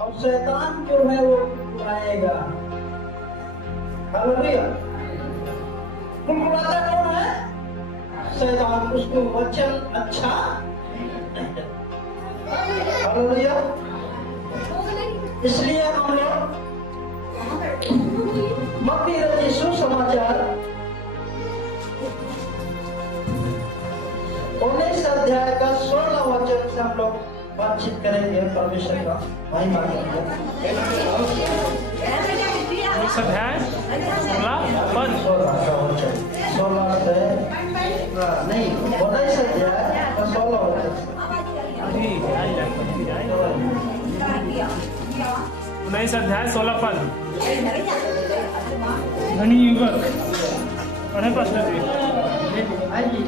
और शैतान जो है वो बुलाएगा। हालेलुया। बुलाता कौन है? शैतान। उसको वचन अच्छा हालेलुया। इसलिए हम लोग मत्ती रचित सुसमाचार 19 अध्याय का 16 वचन से हम लोग बातचीत करेंगे। परमेश्वर का महिमा करेंगे। 19 अध्याय 16 पद 16 से नहीं 19 अध्याय का 16 वचन। 19 अध्याय 16 पद। धनी युवक पढ़े पास्टर जी।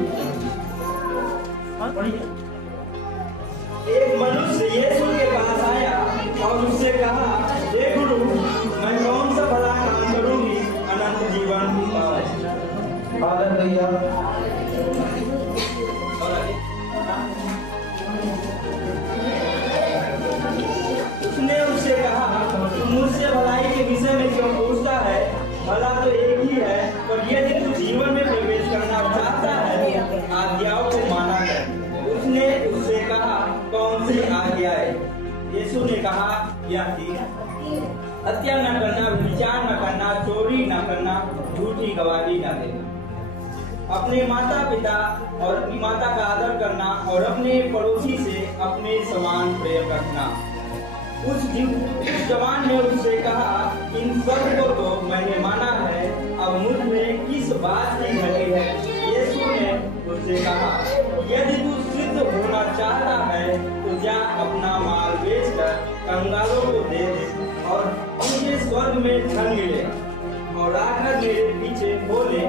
एक मनुष्य यीशु के पास आया और उससे कहा, हे गुरु, मैं कौन सा भला काम करूंगी अनंत जीवन पाऊं? हालेलुया। उसने उससे कहा, तू मुझसे भलाई के विषय में क्यों पूछता है? भला तो एक ही है, पर यदि तू जीवन में प्रवेश करना चाहता है, आज्ञाओं को माना कर। उसने उससे कहा, कौन सी आज्ञा है? यीशु ने कहा, यह थी, हत्या न करना, व्यभिचार न करना, चोरी न करना, झूठी गवाही न देना, अपने माता पिता और अपनी माता का आदर करना और अपने पड़ोसी से अपने समान प्रेम रखना। उस जवान ने उससे कहा, इन सब को तो मैंने माना है, अब मुझ में किस बात की घटी है? यीशु ने उससे कहा, यदि तू सिद्ध होना चाहता है तो जा अपना माल बेचकर कंगालों को दे दे और मुझे स्वर्ग में धन मिलेगा और आकर मेरे पीछे हो ले।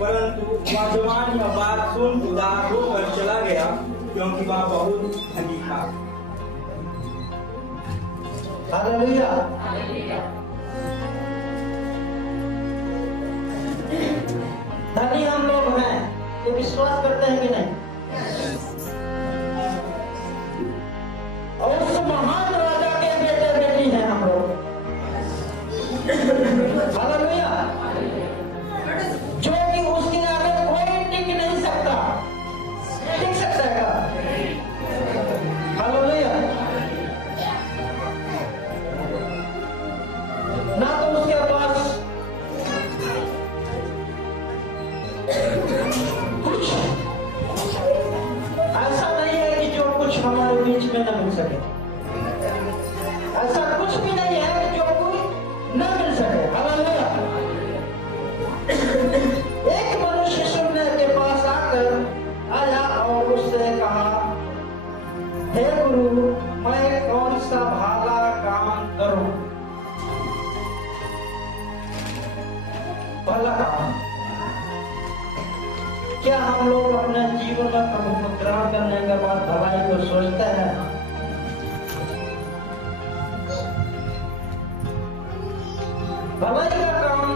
परंतु वह जवान यह बात सुन उदास होकर चला गया, क्योंकि वह बहुत धनी था। हालेलुया। धनी हम लोग हैं, ये विश्वास करते हैं कि नहीं? और उस महान राजा के बेटे बेटी हैं हम लोग। हालेलुया। जो कि उसके आगे कोई टिक नहीं सकता। टिक सकता है क्या? हालेलुया। ना तो उसके पास कुछ ऐसा नहीं है कि जो कुछ हमारे बीच में न मिल सके। ऐसा कुछ भी नहीं है कि जो कोई न मिल सके। हालेलुया। एक मनुष्य सुनने के पास आकर आया और उससे कहा, हे गुरु, मैं कौन सा भला काम करूं? भला काम। क्या हम लोग अपने जीवन में प्रभु को ग्रहण करने के बाद भलाई को सोचते हैं? भलाई का काम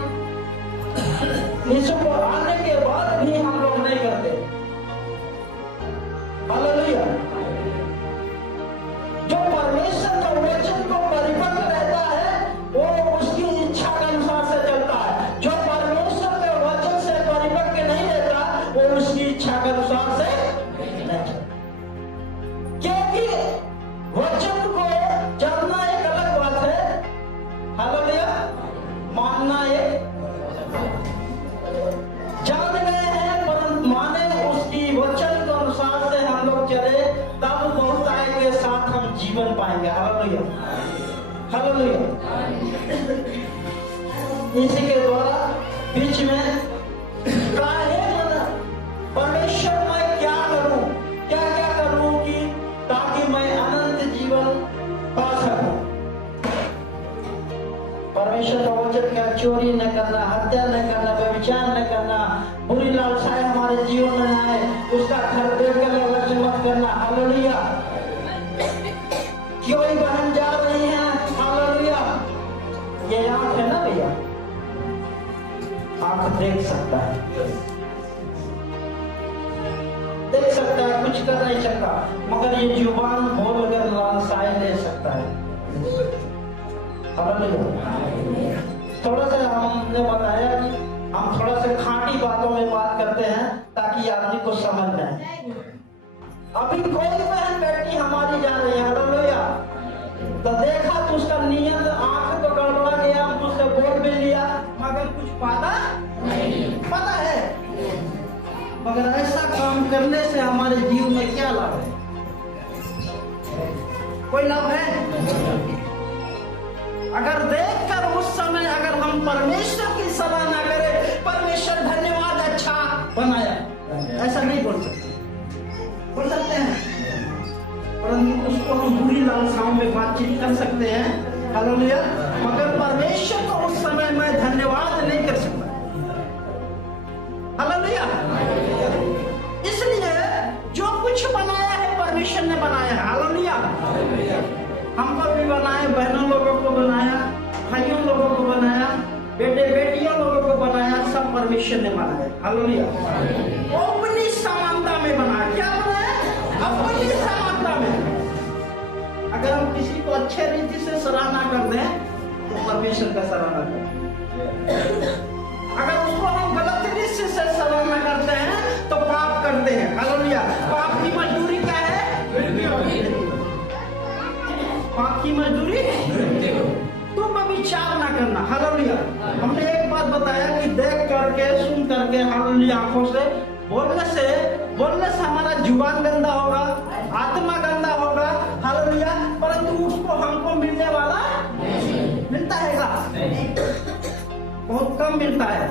यीशु को आने के बाद भी हम लोग नहीं करते। हालेलुया। जो परमेश्वर का वचन को परिपक्व रहता है वो उसकी इच्छा के अनुसार से चलता है। जो परमेश्वर के वचन से परिपक्व नहीं रहता वो उसकी इच्छा के अनुसार से नहीं चलता। क्योंकि वचन को जानना एक अलग बात है। हालेलुया। मानना एक जान गए हैं परंतु माने उसकी वचन के अनुसार से हम लोग चले, तब बहुतायत के साथ हम जीवन पाएंगे। हालेलुया। हालेलुया। इसी के द्वारा बीच में परमेश्वर मैं क्या करूं, क्या क्या करूं कि ताकि मैं अनंत जीवन पा सकूं। परमेश्वर का वचन क्या? चोरी न करना, हत्या न करना, व्यभिचार न करना, बुरी लालसाएं हमारे जीवन में आए उसका घर देखकर लालच मत करना। हालेलुया। कोई बहन जा रही है, हालेलुया, ये आंख है ना भैया, आंख देख सकता है, देख सकता है, कुछ कर नहीं सकता, मगर ये जुबान बोल कर लालसाएं ले सकता है। थोड़ा सा हमने बताया कि हम थोड़ा सा खाटी बातों में बात करते हैं ताकि आदमी को समझ जाए। अभी कोई बहन बेटी हमारी जा रही है, हालेलुया, तो देखा तो उसका नियत आंख तो गड़बड़ा गया, उससे बोल भी लिया मगर कुछ पता है। मगर ऐसा काम करने से हमारे जीवन में क्या लाभ है? कोई लाभ है? अगर देखकर उस समय अगर हम परमेश्वर की सराहना करें, परमेश्वर धन्यवाद अच्छा बनाया, ऐसा नहीं बोल सकते हैं, परंतु उसको हम बुरी लालसाओं में बातचीत कर सकते हैं, हालेलुया, मगर परमेश्वर को उस समय मैं धन्यवाद नहीं कर सकता, हालेलुया। इसलिए जो कुछ बनाया है परमेश्वर ने बनाया है, हालेलुया। हमको भी बनाया, बहनों लोगों को बनाया, भाइयों लोगों को बनाया, बेटे बेटियों लोगों को बनाया, सब परमेश्वर ने बनाया, हालेलुया। वो अपनी समानता में बनाया, क्या बनाया? अपनी समानता में। अगर हम किसी को अच्छे रीति से सराहना कर दें तो परमेश्वर का सराहना करें, अगर उसको हम गलत रीति से सराहना करते हैं तो पाप करते हैं, हालेलुया। पाप की मजदूरी क्या है? पाप की मजदूरी तुम विचार ना करना, हालेलुया। हमने एक बात बताया कि देख करके सुन करके, हालेलुया, आंखों से बोलने से हमारा जुबान गंदा होगा, आत्मा गंदा होगा, हालेलुया, परंतु उसको हमको मिलने वाला मिलता है का? बहुत कम मिलता है।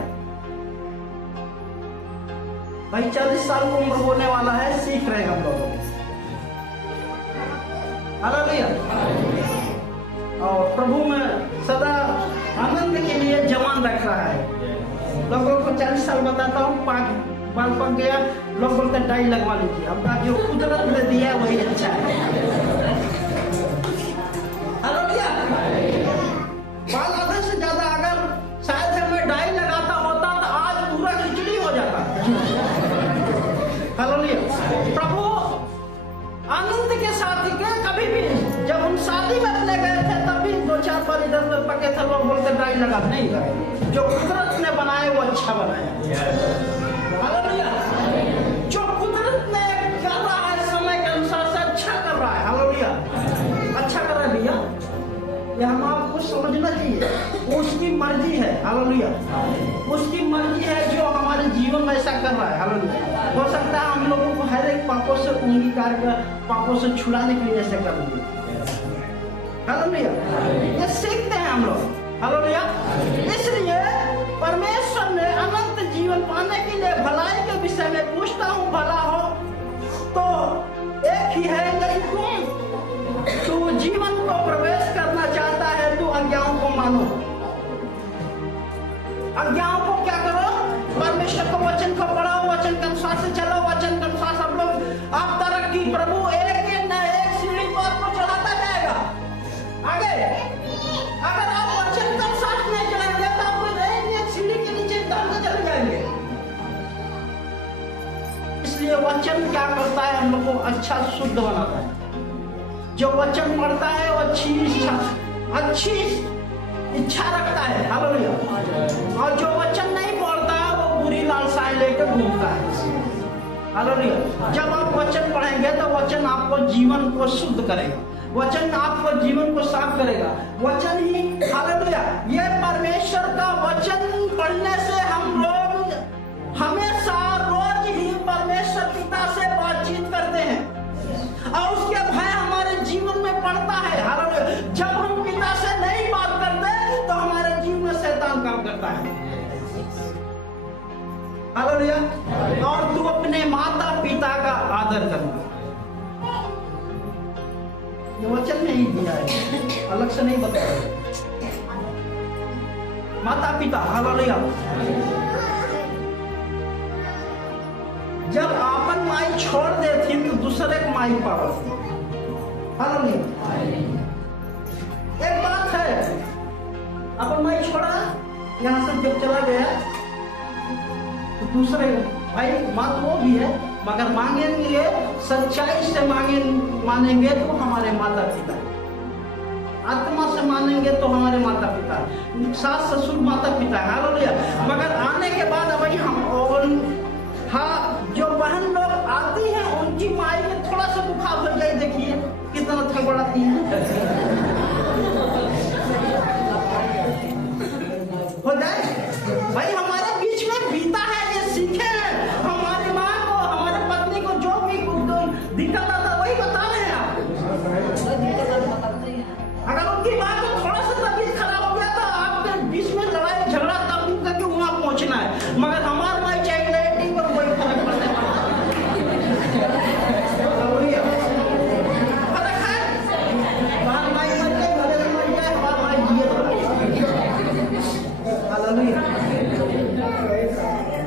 भाई 40 साल को उम्र होने वाला है, सीख रहे हैं हम लोग, हालेलुया। और प्रभु में सदा आनंद के लिए जवान रख रहा है। लोगों को 40 साल बताता हूँ, बाल पक गया, लोग बोलते डाई लगवा लीजिए, आपका जो कुदरत ने दिया वही अच्छा है, हालेलुया। बाल आधे से ज्यादा अगर शायद मैं डाई लगाता होता तो आज पूरा खिचड़ी हो जाता, हालेलुया। प्रभु आनंद के साथ कभी भी जब हम शादी में अपने गए थे तभी 2-4 बार इधर पके थे, लोग बोलते डाई लगा, नहीं लगा, जो कुदरत ने बनाया वो अच्छा बनाया, हालेलुया। जो कुदरत ने कर रहा है समय के अनुसार से अच्छा कर रहा है, हालेलुया, अच्छा कर रहा है भैया, ये हम आपको समझना चाहिए। उसकी मर्जी है, हालेलुया, उसकी मर्जी है जो हमारे जीवन में ऐसा कर रहा है, हालेलुया। हो सकता है हम लोगों को हर एक पापों से अंगीकार कर, पापों से छुड़ाने के लिए ऐसे कर दिए, हालेलुया। ये सीखते हैं हम लोग, हालेलुया। इसलिए परमेश्वर ने अनंत जीवन पाने के लिए भलाई के विषय में पूछता हूँ, भला हो तो एक ही है, यदि तू जीवन को प्रवेश करना चाहता है तो आज्ञाओं को मानो। आज्ञाओं को क्या करो? परमेश्वर को वचन को पढ़ो, वचन के अनुसार से चलो, वचन के अनुसार सब लोग आप तरक्की, प्रभु एक न एक सीढ़ी को आपको चढ़ाता जाएगा आगे। अगर आप वचन के अनुसार नहीं चलेंगे तो आप एक सीढ़ी के नीचे दबते चले जाएंगे। इसलिए वचन क्या करता है? हम लोग को अच्छा शुद्ध बनाता है। जो वचन पढ़ता है वो अच्छी इच्छा रखता है, हालेलुया। और जो वचन नहीं पढ़ता है वो बुरी लालसाएं लेकर घूमता है, हालेलुया। जब आप वचन पढ़ेंगे तो वचन आपको जीवन को शुद्ध करेगा, वचन आपको जीवन को साफ करेगा, वचन ही, हालेलुया। ये परमेश्वर का वचन पढ़ने से हम लोग हमेशा रोज ही परमेश्वर पिता से बातचीत करते हैं और उसके भय हमारे जीवन में पड़ता है, हालेलुया। जब हम पिता से नहीं बात करते तो हमारे जीवन में शैतान काम करता है, हालेलुया। और तू अपने माता पिता का आदर करना, ये वचन में ही दिया है, अलग से नहीं बताया। माता पिता, हालेलुया। जब आपन माई छोड़ देती तो दूसरे को माई पावती, हालेलुया। एक बात है, अपन माई छोड़ा, यहाँ से जब चला गया तो दूसरे भाई बात वो भी है, मगर मांगेंगे सच्चाई से मानेंगे तो हमारे माता पिता। आज ये तो हमारे माता पिता है, सास ससुर माता पिता है, हालेलुया। मगर आने के बाद अब हम और हाँ, जो बहन लोग आती हैं उनकी माई में थोड़ा सा बुखार हो जाए, देखिए कितना थड़बड़ाती है, हो जाए भाई हमारे बीच में बीता है, ये सीखे हमारी माँ को, हमारे पत्नी को जो भी दिक्कत आता वही बता रहे हैं आपको। अगर उनकी माँ को थोड़ा सा तबीयत खराब हो गया तो आपके बीच में लड़ाई झगड़ा तब करके वहां पहुंचना है, मगर हमारे माँ चाहे एंग्जाइटी पर कोई फर्क पड़ने फर्क है, बाहर माई मर जाए भले मर जाए, हमारा माई जिए हालेलुया।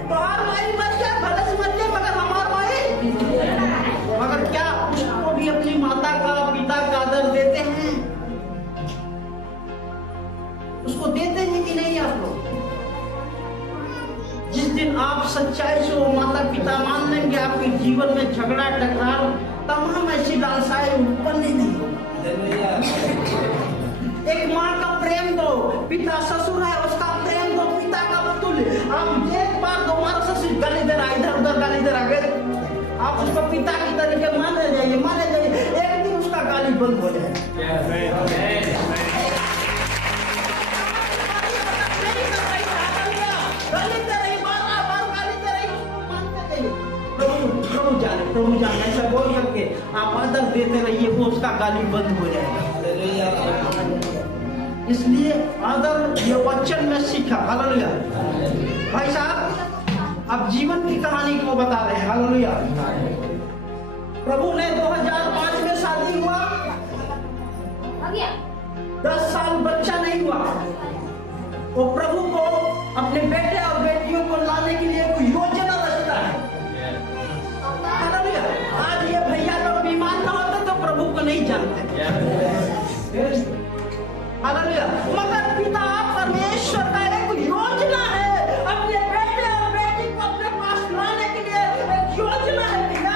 बाहर माई मर जाए भले से मर जाए, मगर हमारा माई, मगर क्या उसको भी अपनी माता का पिता का आदर देते हैं? उसको देते हैं कि नहीं आप लोग? जिस दिन आप सच्चाई से वो माता पिता मान लेंगे, आपके जीवन में झगड़ा टकराव तमाम ऐसी लालसाएं उत्पन्न नहीं होगा। एक माँ का प्रेम दो, पिता ससुर है उसका प्रेम दो, पिता का तुल्य। आप एक बार दोबारा ससुर गाली दे रहा, इधर उधर गाली दे रहा, आप उसको पिता की तरीके माने जाइए, एक दिन उसका गाली बंद हो जाए। प्रभु जाने ऐसा बोल करके आप आदर देते रहिए, वो उसका गाली बंद हो जाएगा। इसलिए आदर ये वचन में सीखा, हालेलुया। भाई साहब अब जीवन की कहानी को बता रहे हैं, हालेलुया। प्रभु ने 2005 में शादी हुआ, 10 साल बच्चा नहीं हुआ, वो प्रभु को अपने बेटे और बेटियों को लाने के लिए कोई योजना रचता है, हालेलुया। आज ये भैया लोग बीमार ना होते तो प्रभु को नहीं जानते, हालेलुया। मगर पिता परमेश्वर का एक योजना है, अपने बेटे और बेटी को अपने पास लाने के लिए एक योजना है भैया।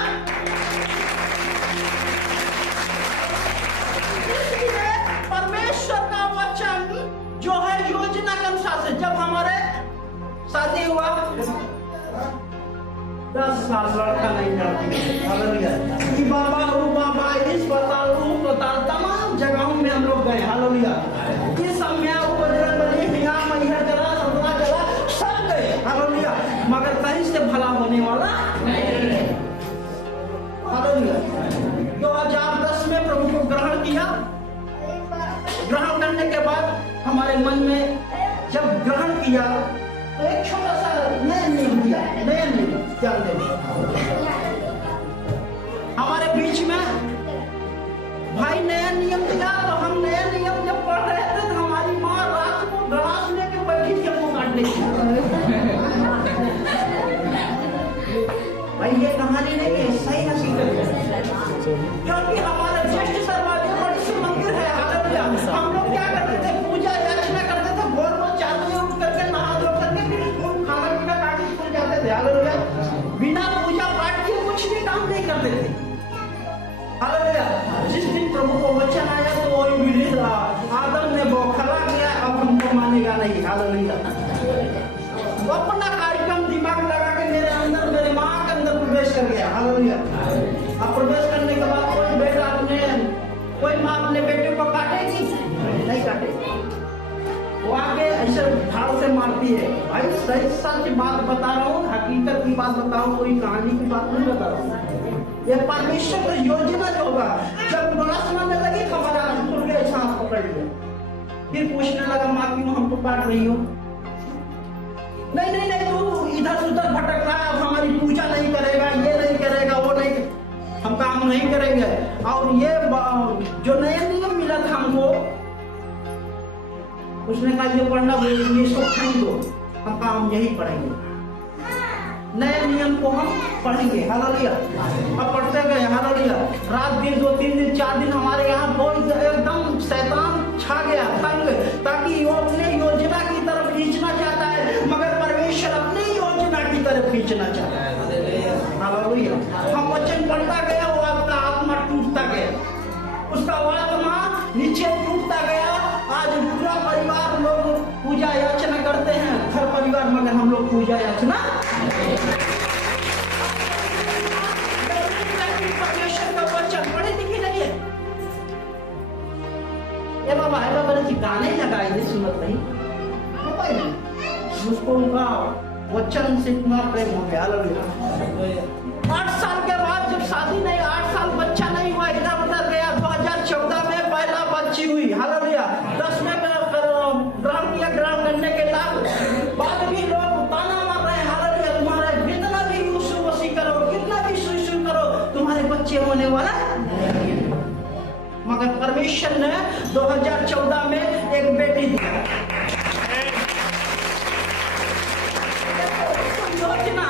इसलिए परमेश्वर का वचन जो है योजना के अनुसार से, जब हमारे शादी हुआ 10 साल लड़का नहीं जाती, हालेलुया। बाबा इस अस्पताल तमाम जगहों में हम लोग गए, हालेलुया। इस समय बजरंगबली यहाँ मैया जला सपना जला सब गए, हालेलुया, मगर कहीं से भला होने वाला नहीं, हालेलुया। 2010 में प्रभु को ग्रहण किया, ग्रहण करने के बाद हमारे मन में जब ग्रहण किया तो एक छोटा सा नया नियम दिया, नया नियम जानते हमारे बीच में भाई नया नियम दिया। तो हम नया नियम जब पढ़ रहे थे तो हमारी माँ रात को गलास लेके बैठी थी हमको काटने की। भाई ये कहानी नहीं है, सही हंसी क्योंकि हमारे ज्येष्ठ सर्वाधिक बड़ी सी मंदिर है, हालेलुया। हम लोग क्या करते थे, पूजा अर्चना करते थे, भोर को 4 बजे उठ करके नहा धो करके खाना पीना खा के स्कूल जाते थे, हालेलुया। बिना पूजा पाठ के कुछ भी काम नहीं करते थे, हालेलुया। जिस दिन प्रभु को वचन आया तो वही विधि आदम ने बौखला किया, अब हमको मानेगा नहीं, हालेलुया। वो अपना कार्यक्रम दिमाग लगा के मेरे अंदर, मेरे माँ के अंदर प्रवेश कर गया, हालेलुया। अब प्रवेश करने के बाद कोई बेटा कोई माँ अपने बेटे को काटेगी नहीं काटेगी, वो आके ऐसे ढाल से मारती है। भाई सही सच बात बता रहा हूँ, हकीकत की बात बता रहा हूँ, कोई कहानी की बात नहीं बता रहा हूँ। ये परमेश्वर की योजना जो होगा, जब बड़ा सुनाने लगी हमारा खुल गया, ऐसा हाथ पकड़ लिया, फिर पूछने लगा माँ क्यों हमको काट रही हो? नहीं तू इधर उधर भटक रहा है, अब हमारी पूजा नहीं करेगा, ये नहीं करेगा, वो नहीं, हम काम नहीं करेंगे। और ये जो नया नियम मिला था हमको, उसने कहा ये पढ़ना ये इसको फेंक दो, हम काम यही पढ़ेंगे, नए नियम को हम पढ़ेंगे, हालेलुया। अब पढ़ते गए, हालेलुया। रात दिन 2-3 दिन 4 दिन हमारे यहाँ बहुत एकदम शैतान छा गया, तंग, ताकि वो अपने योजना की तरफ खींचना चाहता है, मगर परमेश्वर अपनी योजना की तरफ खींचना चाहता है, हालेलुया। हम वचन पढ़ता गया, वो आपका आत्मा टूटता गया, उसका आत्मा नीचे टूटता गया। आज परिवार मगर हम लोग पूजा अर्चना परमेश्वर का वचन पढ़े लिखे नहीं है। ये बाबा है बाबा जी गाने लगाए थे सुनत नहीं मुझको उनका वचन से इतना प्रेम हो गया। 8 साल के बाद जब शादी नहीं 8 साल बच्चा नहीं हुआ इधर उधर गया 2014 में पहला बच्ची हुई। हालेलुया 10 में ग्राम किया ग्राम करने के बाद भी लोग ताना मार रहे हैं। हालेलुया तुम्हारे कितना भी यीशु मसीह करो कितना भी सुसु करो तुम्हारे बच्चे होने वाला मगर परमेश्वर ने 2014 में एक बेटी दिया। योजना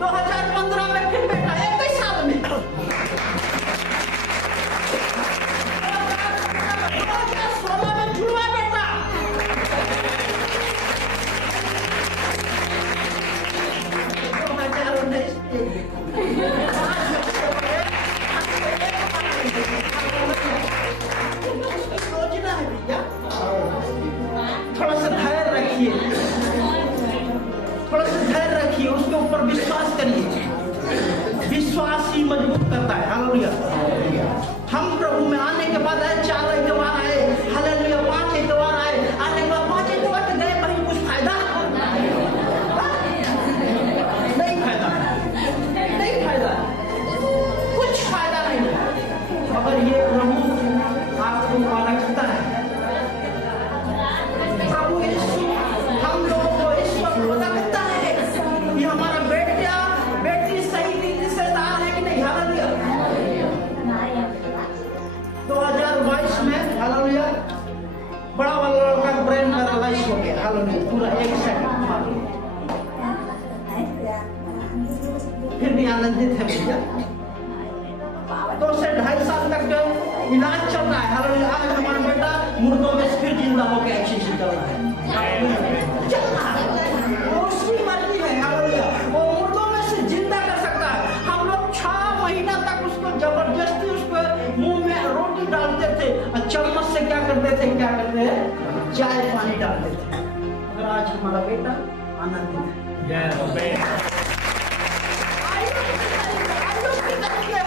2015 में फिर बेटा 21 साल में 2016 में जुड़वा बेटा 2019 योजना है भैया। थोड़ा सा धैर्य रखिए थोड़ा सा धैर्य रखिए उसके ऊपर विश्वास करिए। विश्वास ही मजबूत करता है। हालेलुया हम प्रभु में आने के बाद आए 4 एतवार आए। हालेलुया 5 एतवार आए आने के बाद 5 एतवार तक गए वहीं कुछ फायदा नहीं फायदा कुछ फायदा नहीं। अगर ये प्रभु आपको रखता है प्रभु यीशु हम लोगों को इस वक्त रखता है कि हमारा बेटी सही रीति से दार है कि नहीं। हालेलुया 2022 में हालेलुया बड़ा वाला लड़का ब्रेन पैरालाइज हो गया। हालेलुया पूरा 1 सेकंड फिर भी आनंदित है भैया। 2 से 2.5 साल तक इलाज चल रहा है। हालेलुया आज हमारा बेटा मुर्दों में फिर जिंदा होकर अच्छे से चल रहा है। वो उसकी मर्जी है। हालेलुया वो मुर्दों में से जिंदा कर सकता है। हम लोग 6 महीना तक उसको जबरदस्ती उसको मुंह में रोटी डालते थे और चम्मच से क्या करते थे चाय पानी डालते थे। मगर आज हमारा बेटा आनंदित है।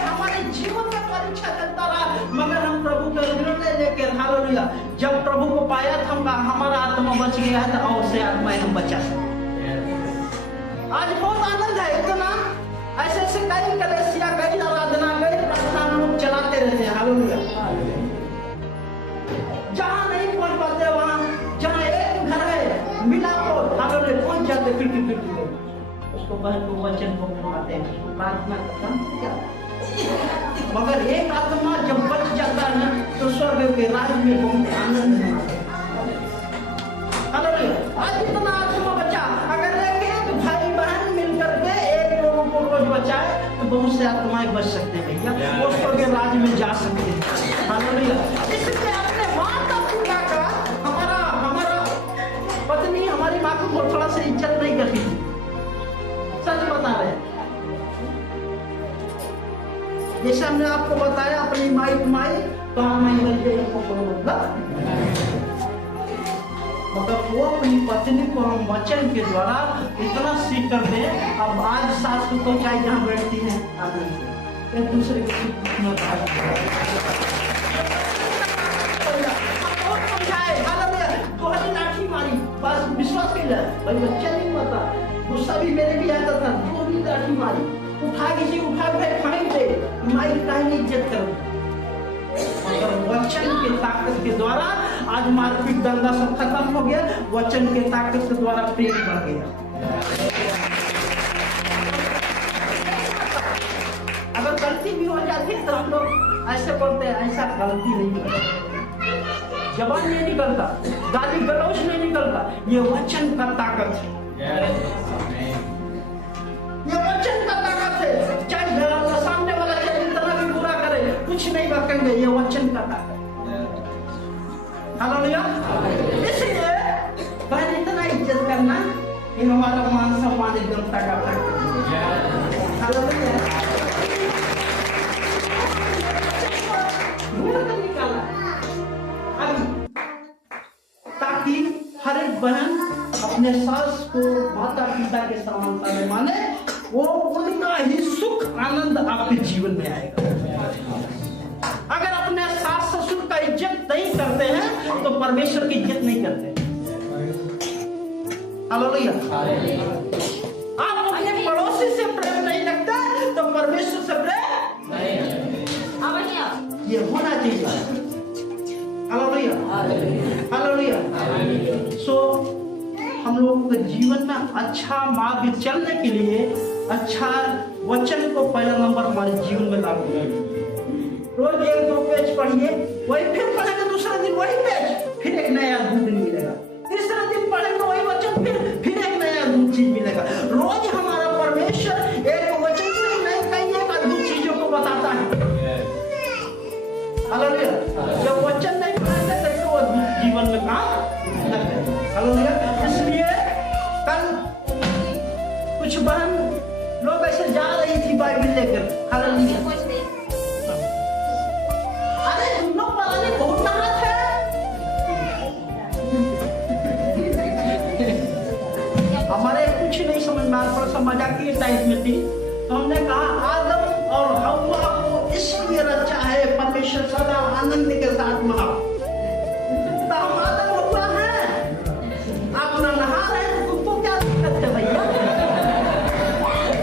हमारे जीवन में परीक्षा चलता रहा मगर हम प्रभु का निर्णय लेकर हालेलुया जब प्रभु को पाया था हमारा आत्मा बच गया है तो और से आत्मा हम बचा सकते। आज बहुत आनंद है। इतना ऐसे कई कलेसिया कई आराधना कई प्रार्थना हम लोग चलाते रहते हैं। हालेलुया जहाँ नहीं पहुँच पाते वहाँ जहाँ एक घर है मिलाप हो हालेलुया पहुँच जाते फिर उसको बहन को वचन को पाते हैं उसको प्रार्थना करता मगर एक आत्मा जब बच जाता है ना तो स्वर्ग के राज्य में बहुत आनंद है। आज इतना आत्मा बचा अगर एक भाई बहन मिलकर के एक लोगों को रोज बचाए तो बहुत से आत्माएं बच सकते हैं भैया वो स्वर्ग के राज्य में जा सकते हैं। हालेलुया इसलिए अपने माता पिता का हमारा पत्नी हमारी माँ को थोड़ा सा इज्जत नहीं करती थी। सच बता रहे हैं जैसे हमने आपको बताया अपनी माई तो मतलब वो अपनी पत्नी को हम वचन के द्वारा इतना सीख कर दे। अब आज सास को चाहे जहाँ बैठती है आनंद से एक दूसरे को समझाए। हालेलुया लाठी मारी बस विश्वास कर जाए भाई बच्चा नहीं होता गुस्सा भी मेरे भी आता था तो भी लाठी मारी उठा फाइन दे माई का इज्जत करो। मगर वचन के ताकत के द्वारा आज मारपीट दंगा सब खत्म हो गया। वचन के ताकत के द्वारा प्रेम बढ़ गया। अगर गलती भी हो जाती तो हम लोग ऐसे बोलते हैं ऐसा गलती नहीं करता जबान नहीं निकलता गाली गलौज नहीं निकलता ये वचन का ताकत है। ये वचन का ताकत है। चाहे सामने वाला चाहे जितना भी बुरा करे कुछ नहीं बकेंगे ये वचन का ताकत। हालेलुया इसलिए बहन इतना इज्जत करना ये हमारा मान सम्मान एकदम ताकत है। हालेलुया निकाला अभी ताकि हर एक एक बहन अपने सास को माता पिता के समानता में माने, वो उनका ही सुख आनंद आपके जीवन में आएगा। अगर अपने सास ससुर का इज्जत नहीं करते हैं तो परमेश्वर की इज्जत नहीं करते। हालेलुया। आप अपने पड़ोसी से प्रेम नहीं रखते तो परमेश्वर से प्रेम नहीं। ये होना चाहिए। Hallelujah, hallelujah. सो हम लोगों के जीवन में अच्छा मार्ग चलने के लिए अच्छा वचन को पहला नंबर हमारे जीवन में लागू करें। रोज 1-2 पेज पढ़िए, वही फिर पढ़ेंगे, दूसरा दिन वही पेज, फिर एक नया दूध मिलेगा। तीसरा दिन पढ़ेंगे वही वचन, फिर एक नया दूध चीज मिलेगा। रोज हमारा परमेश्वर एक वचन से नहीं कई एक अद्भुत चीजों को बताता है। हालेलुया। जब वचन नहीं पढ़ेंगे तो वो जीवन में काम नहीं करेगा। हालेलुया। इसलिए कल कुछ बहन लोग ऐसे जा रही थी बाइबल लेकर। हालेलुया। अरे तुम लोग पढ़ाने बहुत मेहनत है। हमारे कुछ नहीं समझ में आया, थोड़ा सा मजाकिया टाइप में थी, तो हमने कहा आदम और हव्वा को इसलिए रचा है परमेश्वर सदा आनंद के साथ मनाओ। तो हम आदम हव्वा हैं, आप ना नहा रहे हैं, तुमको क्या दिक्कत है भैया?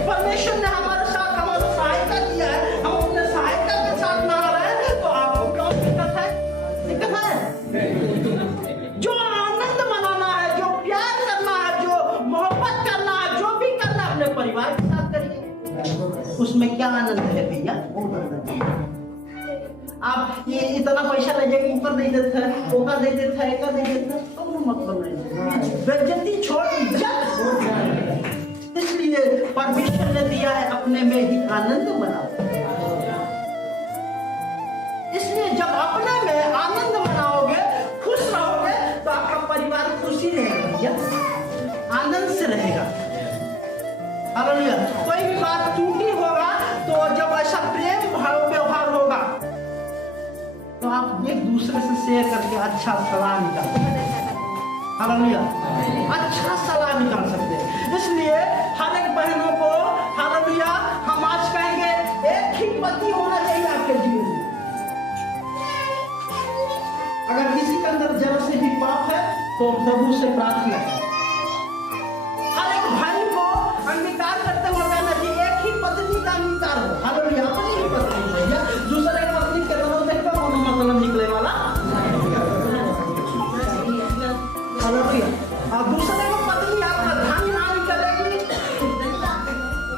परमेश्वर ने हमारे साथ हमारी सहायता किया है, हम अपने सहायता के साथ नहा रहे हैं, तो आपको क्या दिक्कत है? दिक्कत है? जो आनंद मनाना है, जो प्यार करना है, जो मोहब्बत करना है, जो भी करना है अपने परिवार के साथ करिए। उसमें क्या आनंद है भैया? आप ये इतना पैसा ले जाके ऊपर दे देते हैं, ओका दे देते हैं, एका दे देते हैं, तो मतलब नहीं। बेइज्जती छोड़ इज्जत। इसलिए परमेश्वर ने दिया है अपने में ही आनंद मनाओ। इसलिए जब अपने में आनंद मनाओगे, खुश रहोगे, तो आपका परिवार खुशी रहेगा भैया, आनंद से रहेगा। हालेलुया। कोई भी बात टूटी होगा तो जब ऐसा प्रेम भाव व्यवहार होगा तो आप एक दूसरे से शेयर करके अच्छा सलाह निकाल सकते हैं। हालेलुया। अच्छा सलाह निकाल सकते हैं। इसलिए हर एक बहनों को हालेलुया हम आज कहेंगे एक ही पति होना चाहिए आपके जीवन में। अगर किसी के अंदर जरा से भी पाप है तो प्रभु से प्रार्थना करें। हर एक भाई को अंगीकार करते हुए कहना चाहिए एक ही पत्नी का अंगीकार हो। हालेलुया। अपनी ही पत्नी भैया, दूसरे की पत्नी के तरफ देखकर मतलब निकले वाला। हालेलुया। और दूसरे को पत्नी आपका धन हानि करेगी,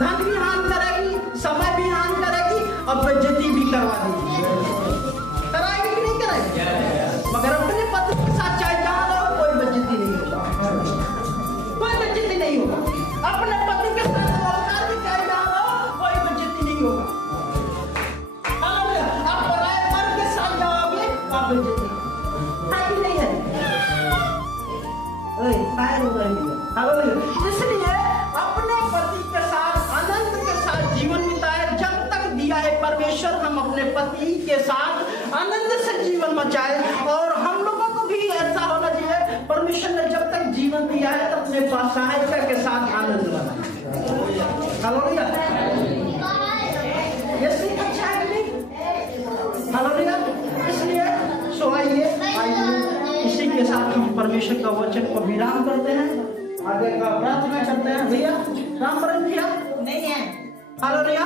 धन भी हानि करेगी, समय भी हानि करेगी और बेइज्जती भी करवा देगी। कराएगी कि नहीं कराएगी? मगर अपने पति के साथ चाहे जहाँ रहो कोई बेइज्जती नहीं होगा, कोई बेइज्जती नहीं होगा। अपने पति के साथ रोजगार भी चाहे जहाँ रहो कोई बेइज्जती नहीं होगा। हालेलुया। आप पराये मर्द के साथ जाओगे तो आप बेइज्जती है कि नहीं है? हालेलुया। इसलिए अपने पति के साथ आनंद के साथ जीवन बिताए। जब तक दिया है परमेश्वर, हम अपने पति के साथ आनंद से जीवन बचाए। और हम लोगों को भी ऐसा होना चाहिए, परमेश्वर ने जब तक जीवन दिया है तो अपने सहायता के साथ आनंद मनाए। हालेलुया। ये सीख अच्छा है कि नहीं? हालेलुया। इसलिए सो आइए इसी के साथ हम परमेश्वर का वचन को विराम करते हैं, आगे का प्रार्थना करते हैं। भैया राम बरन किया नहीं है। हालेलुया।